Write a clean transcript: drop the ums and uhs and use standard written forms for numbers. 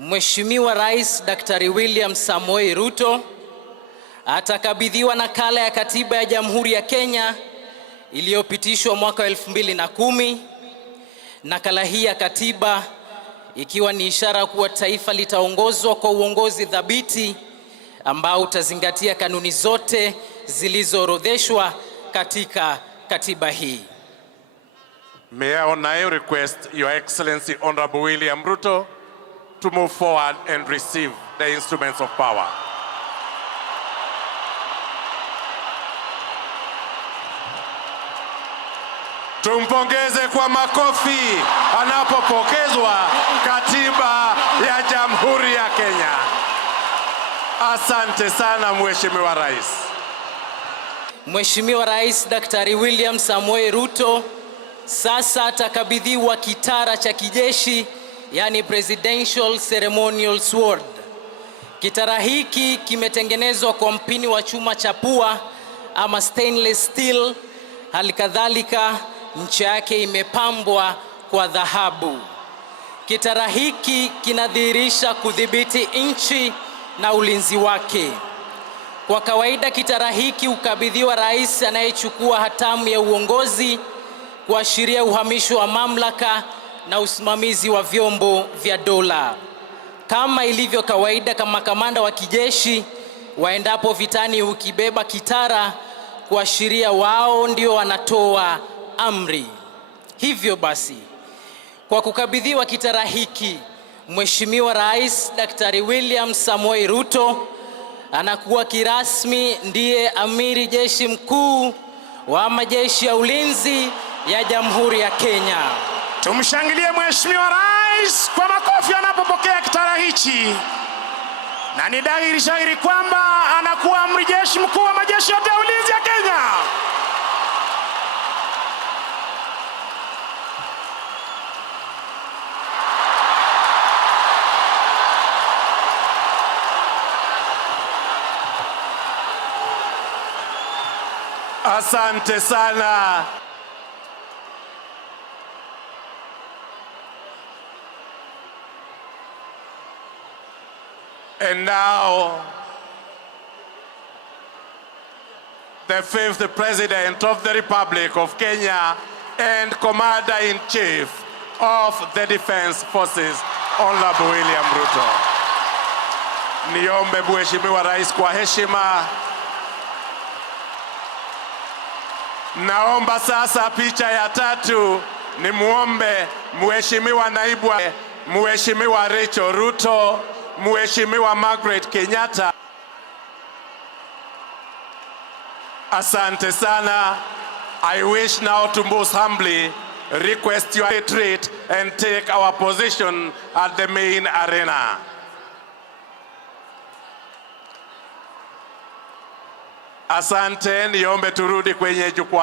Mheshimiwa Rais Daktari William Samoei Ruto atakabidhiwa nakala ya katiba ya Jamhuri ya Kenya iliyopitishwa mwaka 2010. Nakala hii ya katiba ikiwa ni ishara kuwa taifa litaongozwa kwa uongozi thabiti ambao utazingatia kanuni zote zilizoorodheshwa katika katiba hii. May I now request Your Excellency Honorable William Ruto to move forward and receive the instruments of power. Tumpongeze kwa makofi anapopokezwa katiba ya Jamhuri ya Kenya. Asante sana Mheshimiwa Rais. Mheshimiwa Rais Daktari William Samoei Ruto sasa atakabidhiwa kitara cha kijeshi, yani Presidential Ceremonial Sword. Kitara hiki kimetengenezwa kwa mpini wa chuma cha pua ama stainless steel. Halikadhalika ncha yake imepambwa kwa dhahabu. Kitara hiki kinadhihirisha kudhibiti nchi na ulinzi wake. Kwa kawaida kitara hiki hukabidhiwa rais anayechukua hatamu ya uongozi, kuashiria uhamisho wa mamlaka na usimamizi wa vyombo vya dola. Kama ilivyo kawaida, kama kamanda wa kijeshi waendapo vitani hukibeba kitara kuashiria wao ndio wanatoa amri. Hivyo basi, kwa kukabidhiwa kitara hiki, Mheshimiwa Rais Daktari William Samoei Ruto anakuwa kirasmi ndiye amiri jeshi mkuu wa majeshi ya ulinzi ya Jamhuri ya Kenya. Tumshangilie Mheshimiwa Rais kwa makofi anapopokea kitara hichi. Na ni dhahiri shahiri kwamba anakuwa amiri jeshi mkuu wa majeshi yote ya ulinzi ya Kenya. Asante sana. And now, the fifth President of the Republic of Kenya and Commander-in-Chief of the Defense Forces, Honorable William Ruto. Niombe Mheshimiwa Rais kwa heshima. Naomba sasa picha ya tatu ni muombe Mheshimiwa Naibu Mheshimiwa Rachel Ruto, Mheshimiwa Margaret Kenyatta. Asante sana. I wish now to most humbly request you retreat and take our position at the main arena. Asante, niombe turudi kwenye jukwaa.